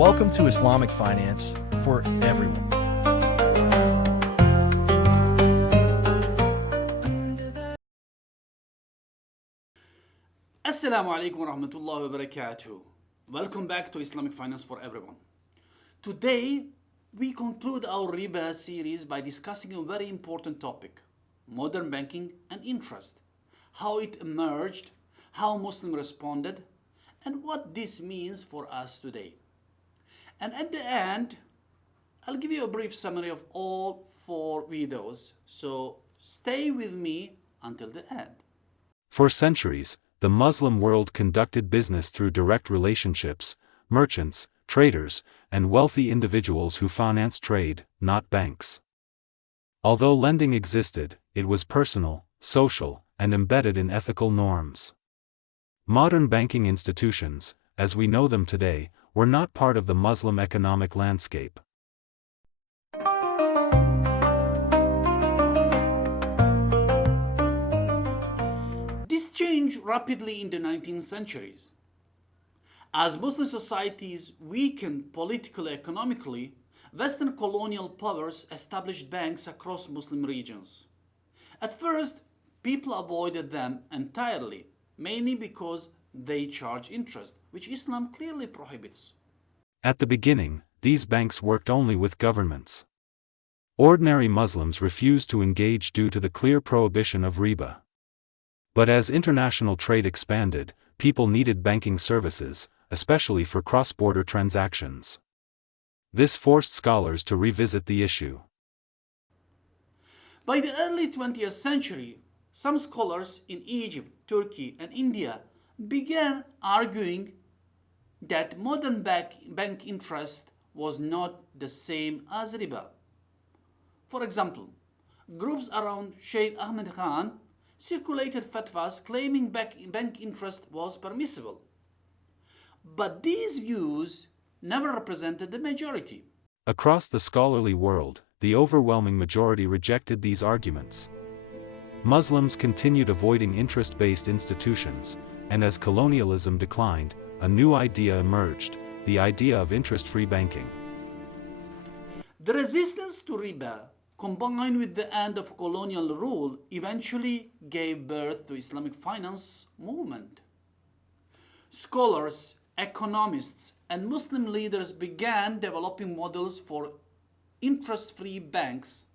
Welcome to Islamic Finance for Everyone. Assalamu alaikum wa rahmatullahi wa barakatuh. Welcome back to Islamic Finance for Everyone. Today, we conclude our Riba series by discussing a very important topic: modern banking and interest, how it emerged, how Muslims responded, and what this means for us today. And at the end, I'll give you a brief summary of all 4 videos, so stay with me until the end. For centuries, the Muslim world conducted business through direct relationships, merchants, traders, and wealthy individuals who financed trade, not banks. Although lending existed, it was personal, social, and embedded in ethical norms. Modern banking institutions, as we know them today, were not part of the Muslim economic landscape. This changed rapidly in the 19th century. As Muslim societies weakened politically and economically, Western colonial powers established banks across Muslim regions. At first, people avoided them entirely, mainly because they charge interest, which Islam clearly prohibits. At the beginning, these banks worked only with governments. Ordinary Muslims refused to engage due to the clear prohibition of riba. But as international trade expanded, people needed banking services, especially for cross-border transactions. This forced scholars to revisit the issue. By the early 20th century, some scholars in Egypt, Turkey, and India began arguing that modern bank interest was not the same as riba. For example, groups around 𝐦𝐡𝐚𝐧𝐬𝐿 Khan circulated fatwas claiming bank interest was permissible. But these views never represented the majority. Across the scholarly world, the overwhelming majority rejected these arguments. Muslims continued avoiding interest-based institutions, and as colonialism declined, a new idea emerged: the idea of interest-free banking. The resistance to riba, combined with the end of colonial rule, eventually gave birth to Islamic finance movement. Scholars, economists, and Muslim leaders began developing models for interest-free banks,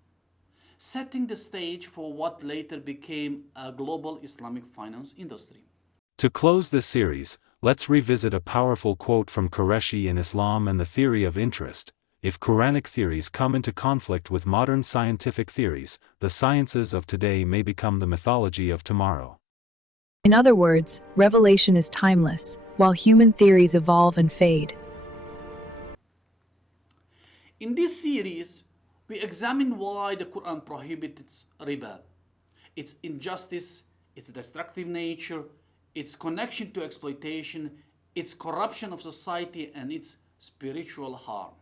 setting the stage for what later became a global Islamic finance industry. To close this series, let's revisit a powerful quote from Qureshi in Islam and the theory of interest: if Quranic theories come into conflict with modern scientific theories, the sciences of today may become the mythology of tomorrow. In other words, revelation is timeless, while human theories evolve and fade. In this series, we examine why the Quran prohibits riba, its injustice, its destructive nature, its connection to exploitation, its corruption of society, and its spiritual harm.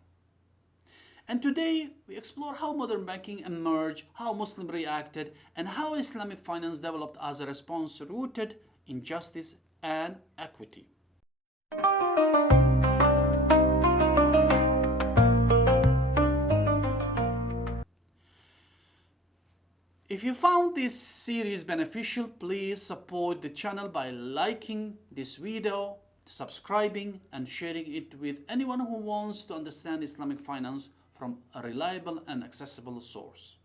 And today, we explore how modern banking emerged, how Muslims reacted, and how Islamic finance developed as a response rooted in justice and equity. If you found this series beneficial, please support the channel by liking this video, subscribing, and sharing it with anyone who wants to understand Islamic finance from a reliable and accessible source.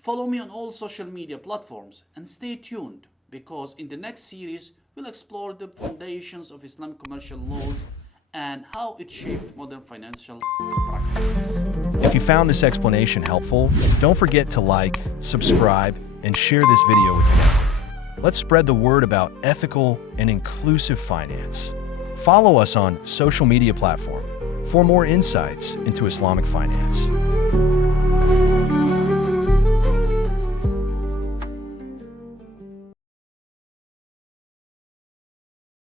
Follow me on all social media platforms and stay tuned, because in the next series we'll explore the foundations of Islamic commercial laws and how it shaped modern financial practices. If you found this explanation helpful, don't forget to like, subscribe, and share this video with your network. Let's spread the word about ethical and inclusive finance. Follow us on social media platforms for more insights into Islamic finance.